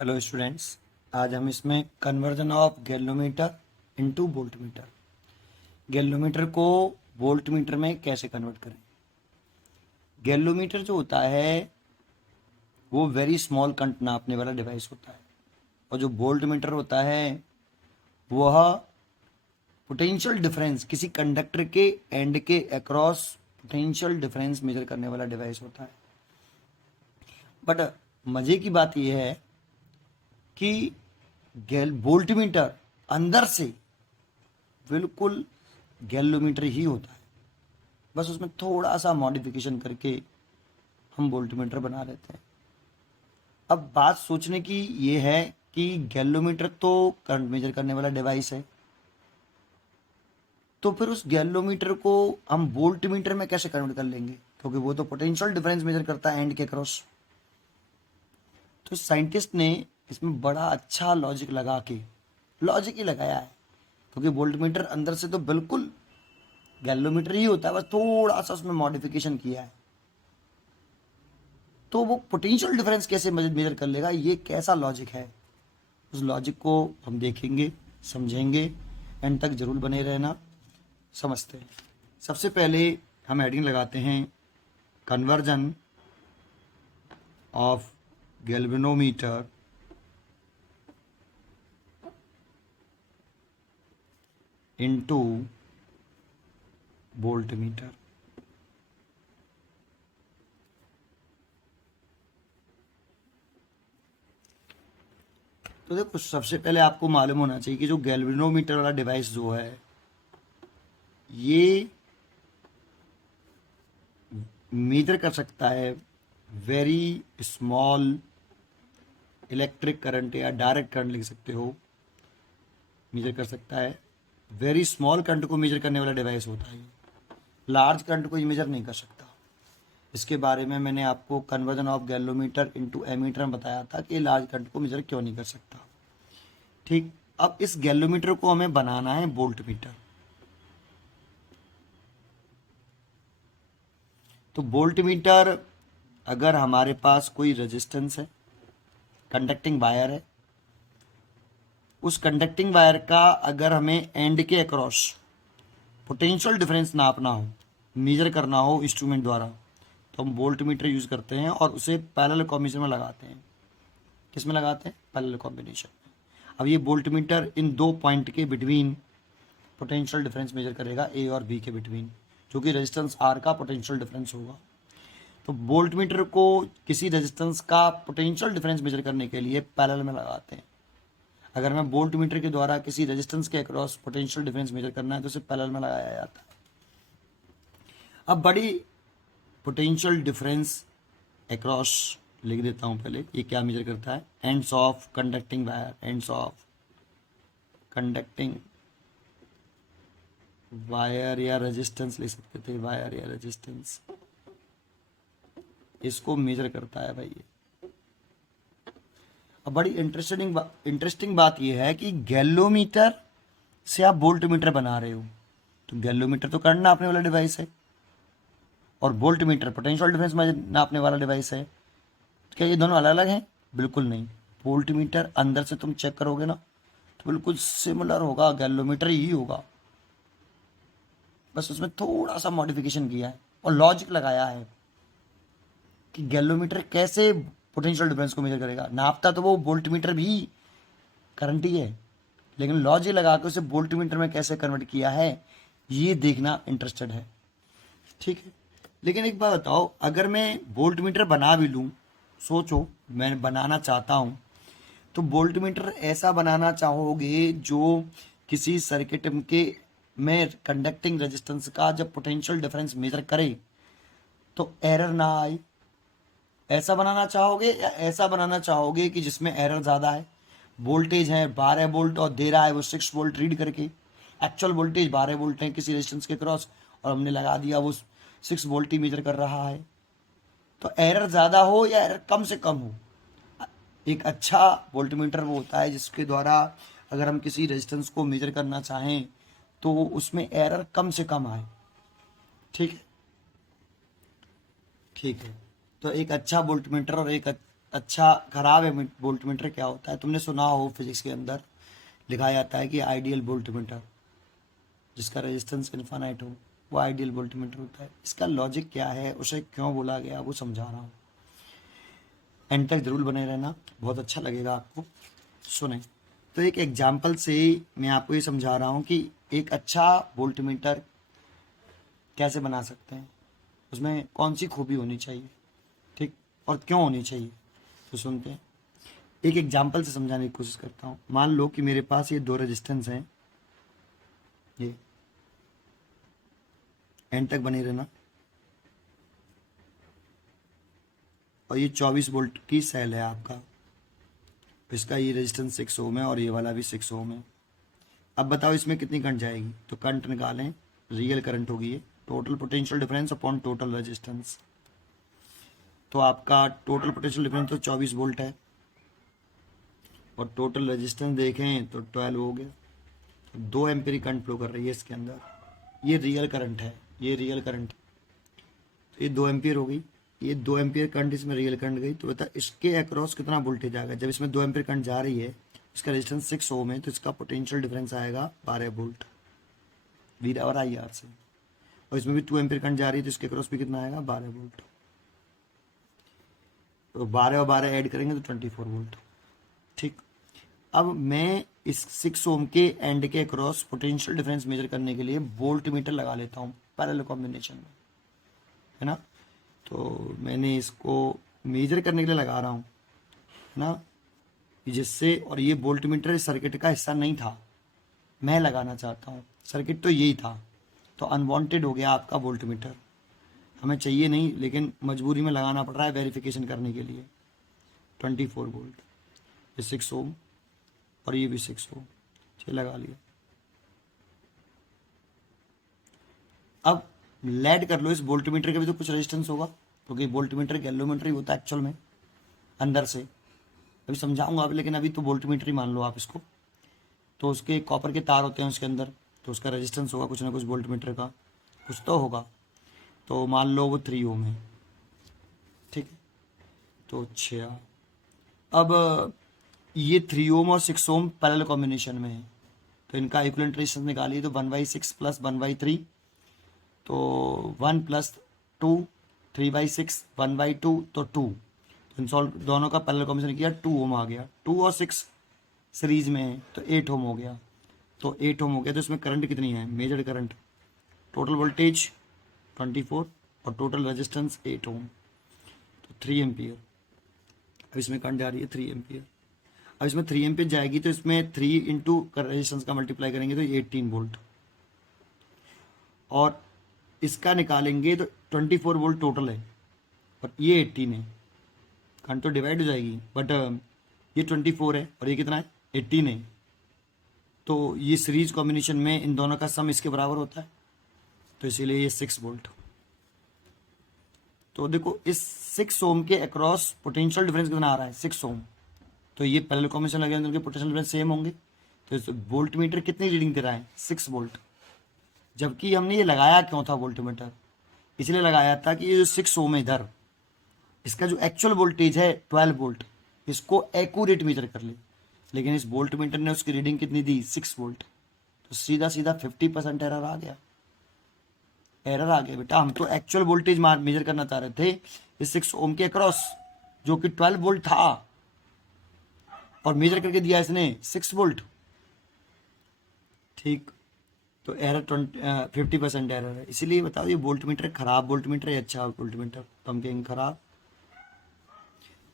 Hello students, आज हम इसमें conversion of galvanometer into voltmeter, galvanometer को वोल्टमीटर में कैसे कन्वर्ट करें। गैलोमीटर जो होता है वो वेरी स्मॉल करंट नापने वाला डिवाइस होता है, और जो वोल्टमीटर होता है वह पोटेंशियल डिफरेंस किसी कंडक्टर के एंड के अक्रॉस पोटेंशियल डिफरेंस मेजर करने वाला डिवाइस होता है। बट मज़े की बात यह है कि वोल्टमीटर अंदर से बिल्कुल गैलोमीटर ही होता है, बस उसमें थोड़ा सा मॉडिफिकेशन करके हम वोल्टमीटर बना लेते हैं। अब बात सोचने की ये है कि गैलोमीटर तो करंट मेजर करने वाला डिवाइस है, तो फिर उस गैलोमीटर को हम वोल्टमीटर में कैसे कन्वर्ट कर लेंगे, क्योंकि वो तो पोटेंशियल डिफरेंस मेजर करता है एंड के क्रॉस। तो साइंटिस्ट ने इसमें बड़ा अच्छा लॉजिक लगा के लॉजिक ही लगाया है, क्योंकि वोल्टमीटर अंदर से तो बिल्कुल गैलोमीटर ही होता है, बस थोड़ा सा उसमें मॉडिफिकेशन किया है। तो वो पोटेंशियल डिफरेंस कैसे मेजर कर लेगा, ये कैसा लॉजिक है, उस लॉजिक को हम देखेंगे, समझेंगे। एंड तक जरूर बने रहना, समझते हैं। सबसे पहले हम हेडिंग लगाते हैं conversion of galvanometer into voltmeter. तो देखो, सबसे पहले आपको मालूम होना चाहिए कि जो गैल्वेनोमीटर वाला डिवाइस जो है ये मेजर कर सकता है वेरी स्मॉल इलेक्ट्रिक करंट, या डायरेक्ट करंट लिख सकते हो, मेजर कर सकता है। वेरी स्मॉल करंट को मेजर करने वाला डिवाइस होता है, लार्ज करंट को ये मेजर नहीं कर सकता। इसके बारे में मैंने आपको conversion of galvanometer into ammeter में बताया था कि लार्ज करंट को मेजर क्यों नहीं कर सकता। ठीक, अब इस गैलोमीटर को हमें बनाना है वोल्टमीटर। तो वोल्टमीटर, अगर हमारे पास कोई रेजिस्टेंस है, कंडक्टिंग वायर है, उस कंडक्टिंग वायर का अगर हमें एंड के अक्रॉस पोटेंशियल डिफरेंस नापना हो, मेजर करना हो इंस्ट्रूमेंट द्वारा, तो हम वोल्टमीटर यूज़ करते हैं और उसे पैरेलल कॉम्बिनेशन में लगाते हैं। किस में लगाते हैं? पैरेलल कॉम्बिनेशन में। अब ये वोल्टमीटर इन दो पॉइंट के बिटवीन पोटेंशियल डिफरेंस मेजर करेगा, ए और बी के बिटवीन, जो कि रेजिस्टेंस आर का पोटेंशियल डिफरेंस होगा। तो वोल्टमीटर को किसी रेजिस्टेंस का पोटेंशियल डिफरेंस मेजर करने के लिए पैरेलल में लगाते हैं। अगर हमें वोल्टमीटर के द्वारा किसी रेजिस्टेंस के अक्रॉस पोटेंशियल डिफरेंस मेजर करना है तो उसे पैरेलल में लगाया जाता है। अब बड़ी पोटेंशियल डिफरेंस अक्रॉस लिख देता हूँ पहले, ये क्या मेजर करता है? Ends of conducting wire, ends of conducting wire, या रेजिस्टेंस ले सकते थे, वायर या रेजिस्टेंस, इसको मेजर करता है भाई ये। अब बड़ी इंटरेस्टिंग बात यह है कि गैलोमीटर से आप वोल्टमीटर बना रहे हो, तो गैलोमीटर तो करंट नापने वाला डिवाइस है और वोल्टमीटर पोटेंशियल डिफरेंस नापने वाला डिवाइस है। क्या ये दोनों अलग अलग हैं? बिल्कुल नहीं। वोल्टमीटर अंदर से तुम चेक करोगे ना तो बिल्कुल सिमिलर होगा, गैलोमीटर ही होगा, बस उसमें थोड़ा सा मॉडिफिकेशन किया है और लॉजिक लगाया है कि गैलोमीटर कैसे पोटेंशियल डिफरेंस को मेजर करेगा। नापता तो वो वोल्टमीटर भी करंट ही है, लेकिन लॉजिक लगा के उसे वोल्टमीटर में कैसे कन्वर्ट किया है ये देखना इंटरेस्टेड है। ठीक है, लेकिन एक बात बताओ, अगर मैं वोल्टमीटर बना भी लूँ, सोचो मैं बनाना चाहता हूँ, तो वोल्टमीटर ऐसा बनाना चाहोगे जो किसी सर्किट के में कंडक्टिंग रेजिस्टेंस का जब पोटेंशियल डिफरेंस मेजर करे तो एरर ना आए, ऐसा बनाना चाहोगे, या ऐसा बनाना चाहोगे कि जिसमें एरर ज़्यादा है? वोल्टेज है 12 वोल्ट और दे रहा है वो 6 वोल्ट रीड करके, एक्चुअल वोल्टेज 12 वोल्ट है किसी रेजिस्टेंस के क्रॉस, और हमने लगा दिया वो 6 वोल्ट ही मेजर कर रहा है। तो एरर ज़्यादा हो या एरर कम से कम हो, एक अच्छा वोल्टमीटर वो होता है जिसके द्वारा अगर हम किसी रेजिस्टेंस को मेजर करना चाहें तो उसमें एरर कम से कम आए। ठीक है, ठीक है। तो एक अच्छा वोल्टमीटर और एक अच्छा खराब है वोल्ट मीटर क्या होता है, तुमने सुना हो फिजिक्स के अंदर लिखा जाता है कि आइडियल वोल्ट मीटर जिसका रेजिस्टेंस इन्फानाइट हो वो आइडियल वोल्ट मीटर होता है। इसका लॉजिक क्या है, उसे क्यों बोला गया, वो समझा रहा हूँ, एंड तक जरूर बने रहना, बहुत अच्छा लगेगा आपको। सुने तो एक एग्जाम्पल से मैं आपको ये समझा रहा हूँ कि एक अच्छा वोल्ट मीटर कैसे बना सकते हैं, उसमें कौन सी खूबी होनी चाहिए, ठीक, और क्यों होनी चाहिए। तो सुनते हैं, एक एग्जाम्पल से समझाने की कोशिश करता हूँ। मान लो कि मेरे पास ये दो रेजिस्टेंस हैं, ये एंड तक बने रहना, और ये 24 वोल्ट की सेल है आपका, इसका ये रेजिस्टेंस 6 ओम है और ये वाला भी 6 ओम है। अब बताओ इसमें कितनी करंट जाएगी, तो करंट निकालें, रियल करंट होगी ये total potential difference upon total resistance. तो आपका टोटल पोटेंशियल डिफरेंस तो 24 वोल्ट है और टोटल रेजिस्टेंस देखें तो 12 हो गया। तो 2 एम्पीयर करंट फ्लो कर रही है इसके अंदर, ये रियल करंट है, ये रियल करंट, तो ये 2 एम्पीयर हो गई, ये 2 एम्पीयर करंट इसमें रियल करंट गई। तो बता इसके अक्रॉस कितना वोल्टेज आएगा, जब इसमें 2 एम्पीयर करंट जा रही है, इसका रेजिस्टेंस 6 ओम है, तो इसका पोटेंशियल डिफरेंस आएगा 12 वोल्ट वी और आई आर से, और इसमें भी 2 एम्पीयर करंट जा रही है, तो इसके अक्रॉस भी कितना आएगा 12 वोल्ट। तो 12 और 12 ऐड करेंगे तो 24 वोल्ट, ठीक। अब मैं इस 6 ओम के एंड के अक्रॉस पोटेंशियल डिफरेंस मेजर करने के लिए वोल्ट मीटर लगा लेता हूँ पैरेलल कॉम्बिनेशन में, है ना। तो मैंने इसको मेजर करने के लिए लगा रहा हूँ, है ना, जिससे, और ये वोल्ट मीटर इस सर्किट का हिस्सा नहीं था, मैं लगाना चाहता हूँ, सर्किट तो यही था, तो अनवांटेड हो गया आपका वोल्ट मीटर, हमें चाहिए नहीं लेकिन मजबूरी में लगाना पड़ रहा है वेरिफिकेशन करने के लिए। 24 वोल्ट, ये 6 ओम और ये भी 6 ओम, चलिए लगा लिया। अब लेड कर लो, इस वोल्ट मीटर के भी तो कुछ रेजिस्टेंस होगा, क्योंकि वोल्ट मीटर गैल्वोमीटर ही होता है एक्चुअल में अंदर से, अभी समझाऊंगा अभी, लेकिन अभी तो वोल्ट मीटर ही मान लो आप इसको। तो उसके कॉपर के तार होते हैं उसके अंदर, तो उसका रेजिस्टेंस होगा कुछ ना कुछ वोल्ट मीटर का, कुछ तो होगा। तो मान लो वो 3 ओम है, ठीक है। तो अच्छा, अब ये 3 ओम और 6 ओम पैरेलल कॉम्बिनेशन में है, तो इनका इक्विवेलेंट रेजिस्टेंस निकालिए, तो 1/6 प्लस 1/3, तो 1 प्लस 2, 3/6, 1/2, तो 2, तो इन दोनों का पैरेलल कॉम्बिनेशन किया, 2 ओम आ गया, 2 और 6 सीरीज में है, तो 8 ओम हो गया। तो 8 ओम हो गया, तो इसमें करंट कितनी है, मेजर्ड करंट, टोटल वोल्टेज 24 और टोटल रेजिस्टेंस 8 ओम, तो 3 एम्पियर। अब इसमें करंट जा रही है 3 एम्पियर, अब इसमें 3 एम्पियर जाएगी, तो इसमें 3 इंटू रेजिस्टेंस का मल्टीप्लाई करेंगे तो 18 वोल्ट, और इसका निकालेंगे तो 24 वोल्ट टोटल है और ये 18 है, करंट तो डिवाइड हो जाएगी, बट ये 24 है और ये कितना है 18 है, तो ये सीरीज कॉम्बिनेशन में इन दोनों का सम इसके बराबर होता है, तो इसीलिए ये 6 वोल्ट। तो देखो इस 6 ओम के अक्रॉस पोटेंशियल डिफरेंस कितना आ रहा है 6 ओम, तो ये पैरेलल कॉम्बिनेशन लगे उनके पोटेंशियल डिफरेंस सेम होंगे, तो इस वोल्ट मीटर कितनी रीडिंग दे रहा है 6 वोल्ट। जबकि हमने ये लगाया क्यों था वोल्ट मीटर, इसलिए लगाया था कि ये जो 6 ओम है इधर, इसका जो एक्चुअल वोल्टेज है 12 वोल्ट, इसको एक्यूरेट मेजर कर ले, लेकिन इस वोल्ट मीटर ने उसकी रीडिंग कितनी दी 6 वोल्ट, तो सीधा सीधा 50% एरर आ गया, एरर आ गया बेटा। हम तो एक्चुअल वोल्टेज मेजर करना चाह रहे थे इस 6 ओम के अक्रॉस, जो कि 12 वोल्ट था, और मेजर करके दिया इसने 6 वोल्ट, ठीक। तो एरर 50% एरर है, इसीलिए बताओ ये वोल्ट मीटर खराब वोल्ट मीटर है अच्छा वोल्ट मीटर, तो हम कहेंगे खराब।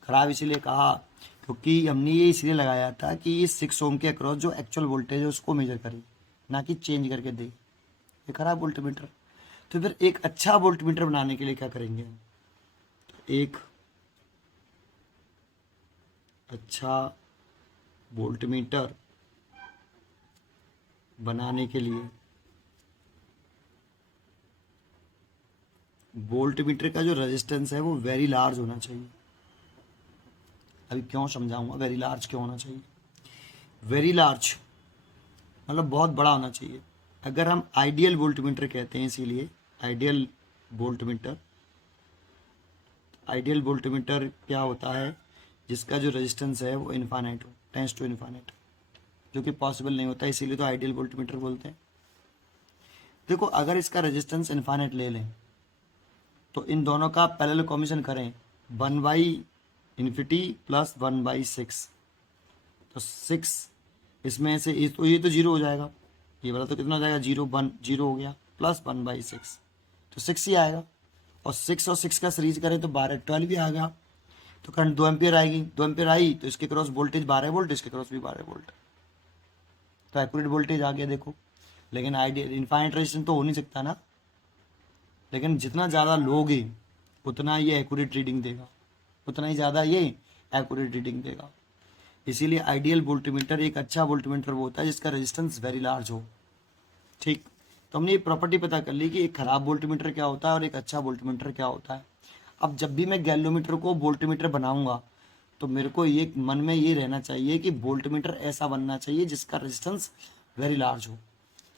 खराब इसीलिए कहा क्योंकि हमने ये इसलिए लगाया था कि ये 6 ओम के अक्रॉस जो एक्चुअल वोल्टेज है उसको मेजर करे, ना कि चेंज करके दे, ये खराब वोल्ट मीटर। तो फिर एक अच्छा वोल्ट मीटर बनाने के लिए क्या करेंगे, एक अच्छा वोल्ट मीटर बनाने के लिए वोल्ट मीटर का जो रेजिस्टेंस है वो वेरी लार्ज होना चाहिए। अभी क्यों समझाऊंगा वेरी लार्ज क्यों होना चाहिए। वेरी लार्ज मतलब बहुत बड़ा होना चाहिए। अगर हम आइडियल वोल्ट मीटर कहते हैं, इसीलिए ideal volt meter, ideal volt meter क्या होता है जिसका जो रेजिस्टेंस है वो इन्फानाइट हो, टेंस टू इन्फानाइट, जो कि पॉसिबल नहीं होता, इसीलिए तो आइडियल वोल्टमीटर बोलते हैं। देखो अगर इसका रेजिस्टेंस इन्फानाइट ले लें तो इन दोनों का पैरेलल कॉम्बिनेशन करें 1/∞ प्लस 1/6, तो 6 इसमें से तो ये तो जीरो हो जाएगा, ये वाला तो कितना हो जाएगा, 0 हो गया, प्लस 1/6 तो 6 ही आएगा। और 6 और 6 का सीरीज करें तो 12 भी आ गया, तो करंट 2 एम्पियर आएगी, 2 एम्पियर आई तो इसके क्रॉस वोल्टेज 12 वोल्ट, इसके क्रॉस भी 12 वोल्ट, तो एक्यूरेट वोल्टेज आ गया देखो। लेकिन आइडियल इनफाइनाइट रेजिस्टेंस तो हो नहीं सकता ना, लेकिन जितना ज़्यादा लोगे उतना ये एक्यूरेट रीडिंग देगा, उतना ही ज़्यादा ये एक्यूरेट रीडिंग देगा। इसीलिए आइडियल वोल्टमीटर, एक अच्छा वोल्टमीटर वो होता है जिसका रेजिस्टेंस वेरी लार्ज हो। ठीक, तो हमने ये प्रॉपर्टी पता कर ली कि एक खराब वोल्टमीटर क्या होता है और एक अच्छा वोल्टमीटर क्या होता है। अब जब भी मैं गैल्वोमीटर को वोल्टमीटर बनाऊंगा तो मेरे को ये मन में ये रहना चाहिए कि वोल्टमीटर ऐसा बनना चाहिए जिसका रेजिस्टेंस वेरी लार्ज हो।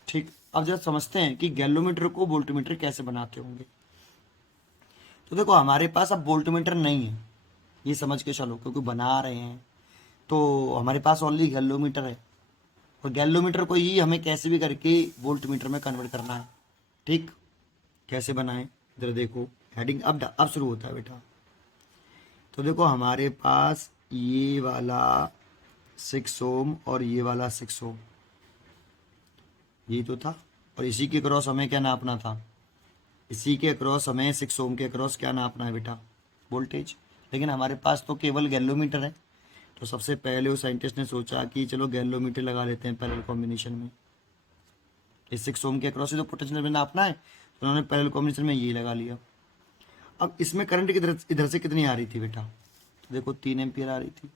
ठीक, अब जब समझते हैं कि गैल्वोमीटर को वोल्टमीटर कैसे बनाते होंगे। तो देखो हमारे पास अब वोल्टमीटर नहीं है, ये समझ के चलो, क्योंकि बना रहे हैं तो हमारे पास ओनली गैल्वोमीटर है, और गैल्वोमीटर को ही हमें कैसे भी करके वोल्टमीटर में कन्वर्ट करना है। ठीक, कैसे बनाएं, इधर देखो हेडिंग अब शुरू होता है बेटा। तो देखो हमारे पास ये वाला 6 ओम और ये वाला 6 ओम, ये तो था, और इसी के क्रॉस हमें क्या नापना था, इसी के क्रॉस हमें 6 ओम के क्रॉस क्या नापना है बेटा, वोल्टेज। लेकिन हमारे पास तो केवल गैल्वोमीटर है, तो सबसे पहले उस साइंटिस्ट ने सोचा कि चलो गैल्वोमीटर लगा लेते हैं पैरेलल कॉम्बिनेशन में। इस 6 ओम के अक्रॉस से तो पोटेंशियल में नापना है, तो उन्होंने पैरेलल कॉम्बिनेशन में ये लगा लिया। अब इसमें करंट इधर से कितनी आ रही थी बेटा, तो देखो 3 एम्पियर आ रही थी,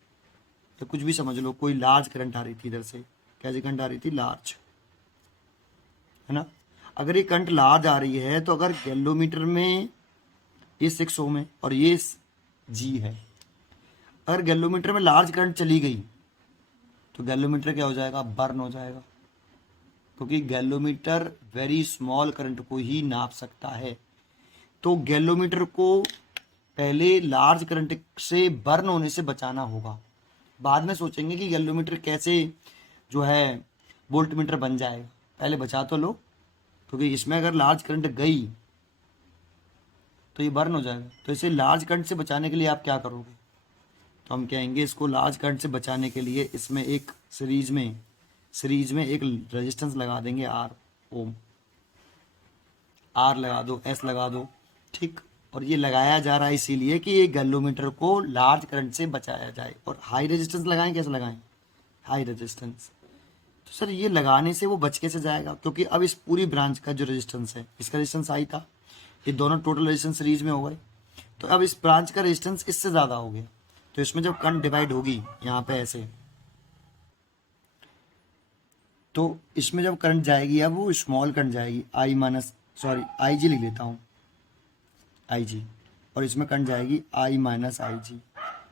तो कुछ भी समझ लो, कोई लार्ज करंट आ रही थी इधर से। कैसी करंट आ रही थी, लार्ज, है ना। अगर ये करंट लार्ज आ रही है तो अगर गैल्वोमीटर में ये 6 ओम है और ये जी है, अगर गैल्वोमीटर में लार्ज करंट चली गई तो गैल्वोमीटर क्या हो जाएगा, बर्न हो जाएगा, क्योंकि गैल्वोमीटर वेरी स्मॉल करंट को ही नाप सकता है। तो गैल्वोमीटर को पहले लार्ज करंट से बर्न होने से बचाना होगा, बाद में सोचेंगे कि गैल्वोमीटर कैसे जो है वोल्टमीटर बन जाएगा, पहले बचा तो लो, क्योंकि इसमें अगर लार्ज करंट गई तो ये बर्न हो जाएगा। तो इसे लार्ज करंट से बचाने के लिए आप क्या करोगे, तो हम कहेंगे इसको लार्ज करंट से बचाने के लिए इसमें एक सीरीज में एक रेजिस्टेंस लगा देंगे, आर ओम, आर लगा दो, एस लगा दो। ठीक, और ये लगाया जा रहा है इसीलिए कि ये गैल्वोमीटर को लार्ज करंट से बचाया जाए। और हाई रेजिस्टेंस लगाएं, कैसे लगाएं, हाई रेजिस्टेंस, तो सर ये लगाने से वो बच कैसे जाएगा, क्योंकि अब इस पूरी ब्रांच का जो रेजिस्टेंस है, इसका रेजिस्टेंस हाई था, ये दोनों टोटल रेजिस्टेंस सीरीज में हो गए, तो अब इस ब्रांच का रेजिस्टेंस इससे ज़्यादा हो गया। तो इसमें जब करंट डिवाइड होगी यहाँ पे ऐसे, तो इसमें जब करंट जाएगी अब वो स्मॉल करंट जाएगी, आई जी लिख लेता हूँ, आई जी, और इसमें करंट जाएगी आई माइनस आई जी,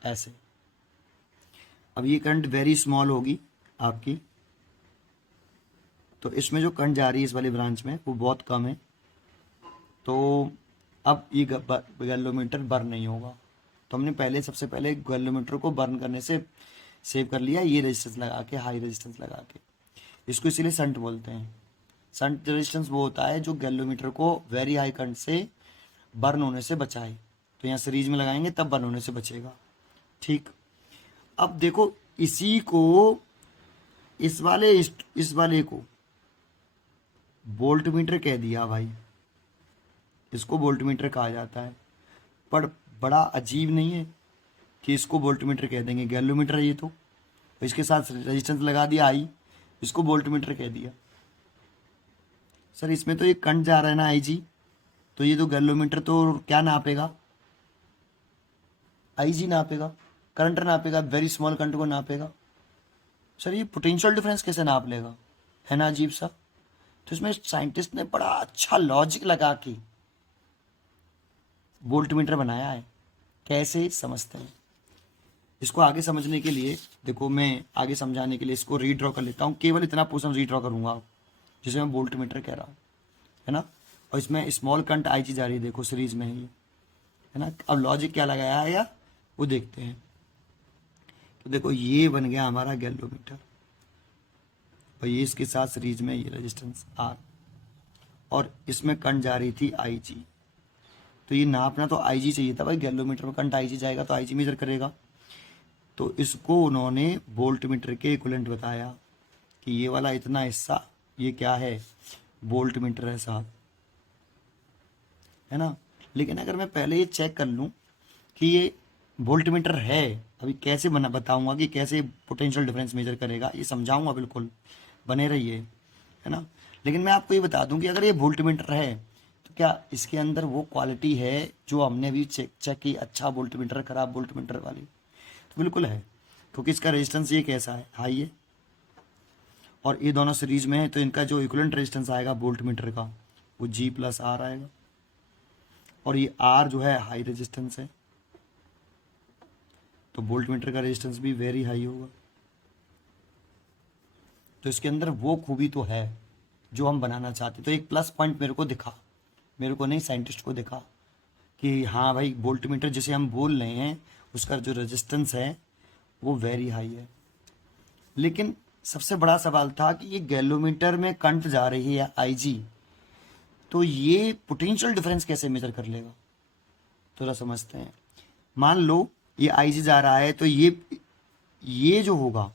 ऐसे। अब ये करंट वेरी स्मॉल होगी आपकी, तो इसमें जो करंट जा रही है इस वाली ब्रांच में वो बहुत कम है, तो अब ये गैल्वोमीटर बर्न नहीं होगा। तो हमने पहले सबसे पहले गैल्वोमीटर को बर्न करने से सेव कर लिया, ये रेजिस्टेंस लगा के, हाई रेजिस्टेंस लगा के। इसको इसीलिए संट बोलते हैं। संट रेजिस्टेंस वो होता है जो गैल्वोमीटर को वेरी हाई करंट से बर्न होने से बचाए, तो यहाँ सीरीज में लगाएंगे तब बर्न होने से बचेगा। ठीक, अब देखो इसी को इस वाले को वोल्टमीटर कह दिया भाई, इसको वोल्टमीटर कहा जाता है, पर बड़ा अजीब नहीं है कि इसको वोल्टमीटर कह देंगे, गैल्वोमीटर है ये तो, इसके साथ रेजिस्टेंस लगा दिया आई, इसको वोल्टमीटर कह दिया। सर इसमें तो ये करंट जा रहा है ना आई जी, तो ये तो गैल्वोमीटर तो क्या नापेगा, आई जी नापेगा, करंट नापेगा, वेरी स्मॉल करंट को नापेगा। सर ये पोटेंशियल डिफरेंस कैसे नाप लेगा, है ना अजीब सा। तो इसमें साइंटिस्ट ने बड़ा अच्छा लॉजिक लगा के वोल्टमीटर बनाया है। कैसे समझते हैं इसको, आगे समझने के लिए देखो मैं आगे समझाने के लिए इसको रीड्रॉ कर लेता हूँ, केवल इतना पोर्शन रीड्रॉ करूँगा जिसे मैं वोल्टमीटर कह रहा हूँ, है ना। और इसमें स्मॉल करंट आई चीज आ रही है, देखो सीरीज में है ये, है ना। अब लॉजिक क्या लगाया है या वो देखते हैं। तो देखो ये बन गया हमारा गैलोमीटर, और ये इसके साथ सीरीज में ये रेजिस्टेंस आर, और इसमें करंट जा रही थी आई जी। तो ये नापना तो आई जी चाहिए था भाई, गैलोमीटर में करंट आई जी जाएगा तो आई जी मेजर करेगा। तो इसको उन्होंने वोल्ट मीटर के इक्विवेलेंट बताया कि ये वाला इतना हिस्सा ये क्या है, वोल्ट मीटर है साहब, है ना। लेकिन अगर मैं पहले ये चेक कर लूँ कि ये वोल्ट मीटर है, अभी कैसे बना बताऊंगा कि कैसे पोटेंशियल डिफरेंस मेजर करेगा, ये समझाऊंगा, बिल्कुल बने रहिए, है ना। लेकिन मैं आपको ये बता दूं कि अगर ये वोल्ट मीटर है तो क्या इसके अंदर वो क्वालिटी है जो हमने भी चेक की, अच्छा वोल्ट मीटर खराब वोल्ट मीटर वाली, तो बिल्कुल है, क्योंकि इसका रेजिस्टेंस ये कैसा है, हाई है, और ये दोनों सीरीज में है, तो इनका जो इक्विवेलेंट रेजिस्टेंस आएगा वोल्ट मीटर का वो जी प्लस आर आएगा, और ये आर जो है हाई रेजिस्टेंस है, तो वोल्ट मीटर का रेजिस्टेंस भी वेरी हाई होगा। तो इसके अंदर वो खूबी तो है जो हम बनाना चाहते। तो एक प्लस पॉइंट मेरे को दिखा, मेरे को नहीं साइंटिस्ट को दिखा कि हाँ भाई वोल्ट मीटर जिसे हम बोल रहे हैं उसका जो रेजिस्टेंस है वो वेरी हाई है। लेकिन सबसे बड़ा सवाल था कि ये गैलोमीटर में करंट जा रही है आईजी, तो ये पोटेंशियल डिफरेंस कैसे मेजर कर लेगा, थोड़ा समझते हैं। मान लो ये आईजी जा रहा है, तो ये जो होगा,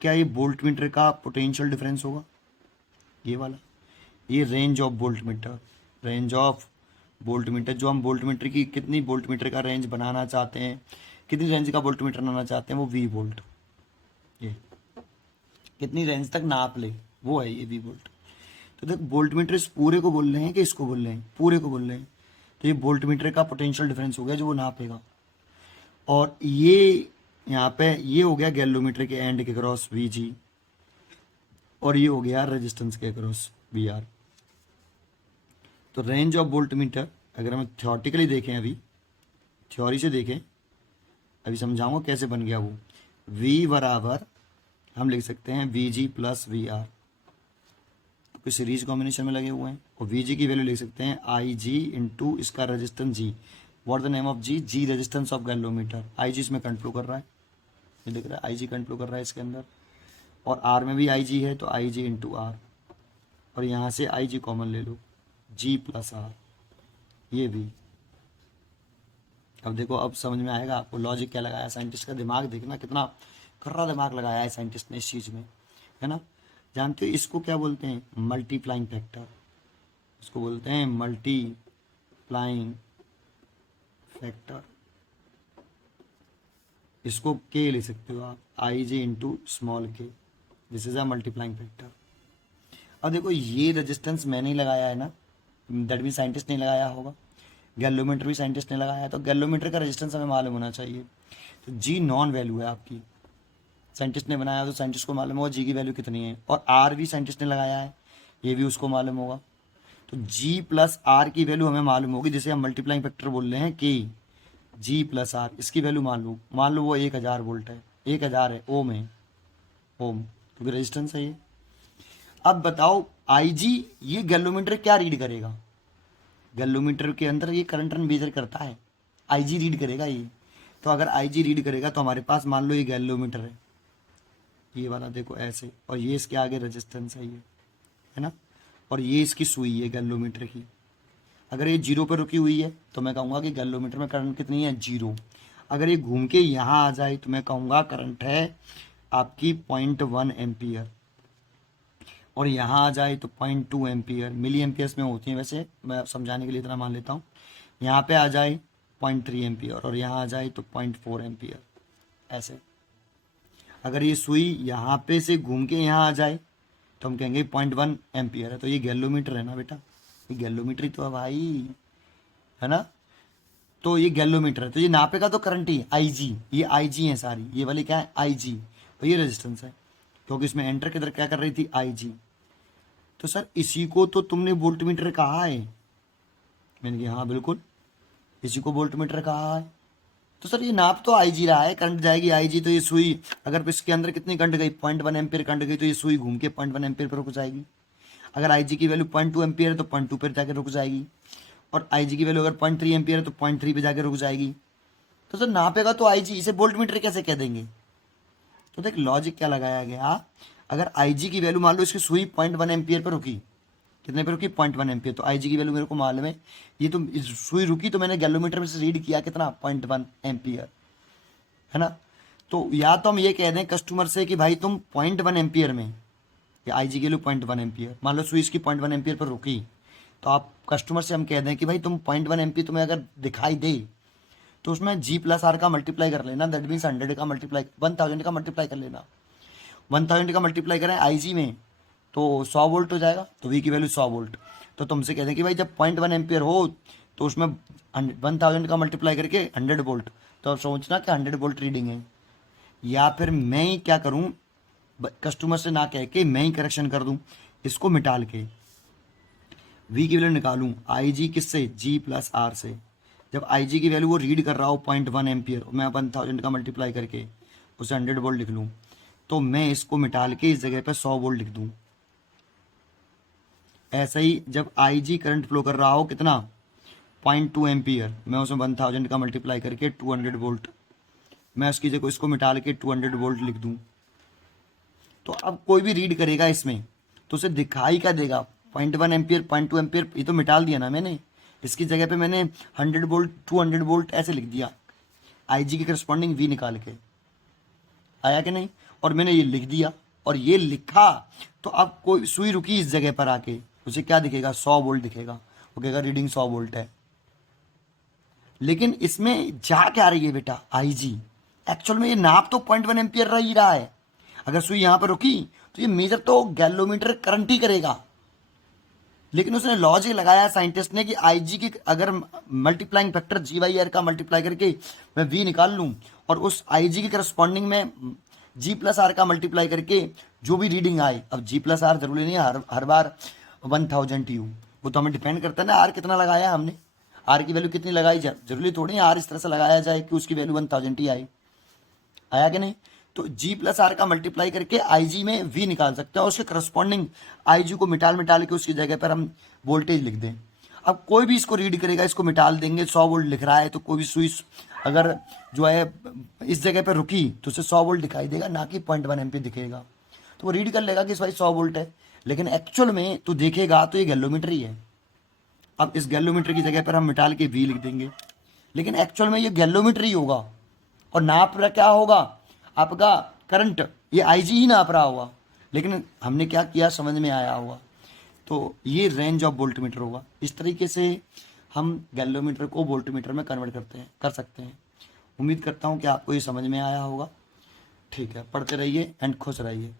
क्या ये वोल्ट मीटर का पोटेंशियल डिफरेंस होगा, ये वाला, ये range of volt meter, range of volt meter, जो हम वोल्ट मीटर की कितनी वोल्ट मीटर का रेंज बनाना चाहते हैं, कितनी रेंज का वोल्ट मीटर बनाना चाहते हैं, वो वी वोल्ट, ये कितनी रेंज तक नाप ले वो है ये वी वोल्ट। तो देख वोल्ट मीटर इस पूरे को बोल रहे हैं कि इसको बोल रहे हैं, पूरे को बोल रहे हैं, तो ये वोल्ट मीटर का पोटेंशियल डिफरेंस हो गया जो वो नापेगा। और ये यहाँ पे ये हो गया गैलोमीटर के एंड के क्रॉस वी जी, और ये हो गया रेजिस्टेंस के क्रॉस वी आर। तो रेंज ऑफ वोल्ट मीटर अगर हम थ्योरेटिकली देखें, अभी थ्योरी से देखें, अभी समझाऊंगा कैसे बन गया वो। V बराबर हम लिख सकते हैं V G plus V R, क्योंकि सीरीज कॉम्बिनेशन में लगे हुए हैं, और वी जी की वैल्यू लिख सकते हैं आई जी इंटू इसका resistance G. What the name of G, G resistance of galvanometer, I G इसमें करंट फ्लो कर रहा है, ये दिख रहा है आई जी करंट फ्लो कर रहा है इसके अंदर, और आर में भी आई जी है तो आई जी इंटू आर, और यहाँ से आई जी कॉमन ले लो, जी प्लस आर, ये भी। अब देखो अब समझ में आएगा आपको लॉजिक क्या लगाया साइंटिस्ट का, दिमाग देखना कितना कर्रा दिमाग लगाया है साइंटिस्ट ने इस चीज़ में, है ना। जानते हो इसको क्या बोलते हैं, मल्टीप्लाइंग फैक्टर, इसको बोलते हैं मल्टीप्लाइंग फैक्टर, इसको के ले सकते हो आप, आई जी इंटू स्मॉल के, this is a multiplying factor. अब देखो ये रेजिस्टेंस मैंने ही लगाया है ना, दैट भी साइंटिस्ट ने लगाया होगा, गैलोमीटर भी साइंटिस्ट ने लगाया है, तो गैलोमीटर का रेजिस्टेंस हमें मालूम होना चाहिए। तो जी नॉन वैल्यू है आपकी, साइंटिस्ट ने बनाया तो साइंटिस्ट को मालूम होगा जी की वैल्यू कितनी है, और आर भी साइंटिस्ट ने लगाया है, ये भी उसको मालूम होगा। तो जी प्लस आर की वैल्यू हमें मालूम होगी, जिसे हम मल्टीप्लाइंग फैक्टर बोल रहे हैं कि जी प्लस आर, इसकी वैल्यू मान लो वो 1000 वोल्ट है, 1000 है, ओम है, ओम, क्योंकि रेजिस्टेंस है ये। अब बताओ आई जी ये गैलोमीटर क्या रीड करेगा, गैलोमीटर के अंदर ये करंट मेजर करता है, आई जी रीड करेगा ये। तो अगर आई जी रीड करेगा तो हमारे पास मान लो ये गैलोमीटर है, ये वाला देखो ऐसे, और ये इसके आगे रेजिस्टेंस है ये, है ना, और ये इसकी सुई है गैलोमीटर की। अगर ये जीरो पर रुकी हुई है तो मैं कहूँगा कि गैलोमीटर में करंट कितनी है, जीरो। अगर ये घूम के यहाँ आ जाए तो मैं कहूँगा करंट है आपकी 0.1 एम्पियर, और यहाँ आ जाए तो 0.2 एम्पियर, मिली एम्पियर्स में होती है वैसे, मैं समझाने के लिए इतना मान लेता हूँ। यहाँ पे आ जाए 0.3 एम्पियर, और यहाँ आ जाए तो 0.4 एम्पियर, ऐसे। अगर ये सुई यहाँ पे से घूम के यहाँ आ जाए तो हम कहेंगे 0.1 एम्पियर है, तो ये गैलोमीटर है ना बेटा, ये गैलोमीटर ही तो है भाई, है ना। तो ये गैलोमीटर है, तो ये नापेगा तो करंट ही आई जी, ये आई जी है सारी, ये वाली क्या है आई जी, तो ये रेजिस्टेंस है, क्योंकि इसमें एंटर किधर क्या कर रही थी आई जी। तो सर इसी को तो तुमने वोल्ट मीटर कहा है, मैंने कहा हाँ बिल्कुल इसी को वोल्ट मीटर कहा है। तो सर ये नाप तो आई जी रहा है, करंट जाएगी आई जी, तो ये सुई अगर इसके अंदर कितनी करंट गई 0.1 एम्पियर करंट गई, तो ये सुई घूम के 0.1 एम्पियर पर रुक जाएगी। अगर आई जी की वैल्यू 0.2 एम्पियर है तो 0.2 पर जाकर रुक जाएगी, और आई जी की वैल्यू अगर 0.3 एम्पियर है तो 0.3 पे जाकर रुक जाएगी। तो सर नापेगा तो आई जी, इसे वोल्ट मीटर कैसे कह देंगे, तो देख लॉजिक क्या लगाया गया, अगर IG की वैल्यू मान लो इसकी सुई 0.1 एम्पियर पर रुकी, कितने पे रुकी 0.1 एम्पियर, तो IG की वैल्यू मेरे को मालूम है, ये तो इस सुई रुकी तो मैंने गैलोमीटर में से रीड किया कितना 0.1 एम्पियर, है ना। तो या तो हम ये कह दें कस्टमर से कि भाई तुम 0.1 एम्पियर में, या IG की वैल्यू 0.1 एम्पियर, मान लो सुई इसकी 0.1 एम्पियर पर रुकी, तो आप कस्टमर से हम कह दें कि भाई तुम 0.1 एम्पियर तुम्हें अगर दिखाई दे तो उसमें G+R का मल्टीप्लाई कर लेना, दैट मीन्स 100 का मल्टीप्लाई 1000 का मल्टीप्लाई कर लेना, 1000 का मल्टीप्लाई करें IG में तो 100 वोल्ट हो जाएगा, तो V की वैल्यू 100 वोल्ट। तो तुमसे कहते हैं कि भाई जब 0.1 एम्पियर हो तो उसमें 1000 का मल्टीप्लाई करके 100 वोल्ट, तो अब सोचना कि 100 वोल्ट रीडिंग है। या फिर मैं ही क्या करूं, कस्टमर से ना कह के मैं ही करेक्शन कर दूं, इसको मिटाल के V की वैल्यू निकालूं IG किससे, G+R से। जब IG की वैल्यू वो रीड कर रहा हो 0.1 एम्पियर, मैं 1000 का मल्टीप्लाई करके उसे 100 वोल्ट लिख लूँ, तो मैं इसको मिटाल के इस जगह पे 100 वोल्ट लिख दूँ। ऐसा ही जब IG करंट फ्लो कर रहा हो कितना 0.2 एम्पियर, मैं उसमें 1000 का मल्टीप्लाई करके 200 वोल्ट, मैं उसकी जगह इसको मिटाल के 200 वोल्ट लिख दूँ। तो अब कोई भी रीड करेगा इसमें तो उसे दिखाई क्या देगा, 0.1 एम्पियर 0.2 एम्पियर, ये तो मिटाल दिया ना मैंने, इसकी जगह पे मैंने 100 वोल्ट 200 वोल्ट ऐसे लिख दिया, IG की करस्पॉन्डिंग V निकाल के, आया कि नहीं। और मैंने ये लिख दिया और ये लिखा, तो अब कोई सुई रुकी इस जगह पर आके, उसे क्या दिखेगा 100 वोल्ट दिखेगा, वो कहेगा रीडिंग 100 वोल्ट है। लेकिन इसमें जा क्या रही है बेटा IG, एक्चुअल में ये नाप तो 0.1 एम्पियर रह ही रहा है, अगर सुई यहाँ पर रुकी तो ये मेजर तो गैलोमीटर करंट ही करेगा। लेकिन उसने लॉजिक लगाया साइंटिस्ट ने कि IG की अगर मल्टीप्लाइंग फैक्टर G/R का मल्टीप्लाई करके मैं V निकाल लूँ और उस IG की करस्पॉन्डिंग में G+R का मल्टीप्लाई करके जो भी रीडिंग आए, अब G+R जरूरी नहीं है हर बार 1000 U, वो तो हमें डिपेंड करता है ना R कितना लगाया हमने, R की वैल्यू कितनी लगाई जाए, जरूरी थोड़ी है R इस तरह से लगाया जाए कि उसकी वैल्यू 1000 ही आए, आया कि नहीं। तो G+R का मल्टीप्लाई करके IG में V निकाल सकते हैं और उसके करस्पॉन्डिंग IG को मिटाल के उसकी जगह पर हम वोल्टेज लिख दें। अब कोई भी इसको रीड करेगा, इसको मिटाल देंगे, 100 वोल्ट लिख रहा है, तो कोई भी स्विच अगर जो है इस जगह पर रुकी तो उसे 100 वोल्ट दिखाई देगा, ना कि 0.1 एम्पियर दिखेगा। तो वो रीड कर लेगा कि इस भाई 100 वोल्ट है, लेकिन एक्चुअल में तो देखेगा तो ये गैलोमीटर ही है। अब इस गैलोमीटर की जगह पर हम मिटाल के V लिख देंगे, लेकिन एक्चुअल में ये गैलोमीटर ही होगा और नाप रहा क्या होगा आपका करंट, ये IG ही नाप रहा होगा, लेकिन हमने क्या किया समझ में आया होगा। तो ये रेंज ऑफ वोल्टमीटर होगा। इस तरीके से हम गैलोमीटर को वोल्टमीटर में कन्वर्ट कर सकते हैं। उम्मीद करता हूँ कि आपको ये समझ में आया होगा। ठीक है, पढ़ते रहिए एंड खुश रहिए।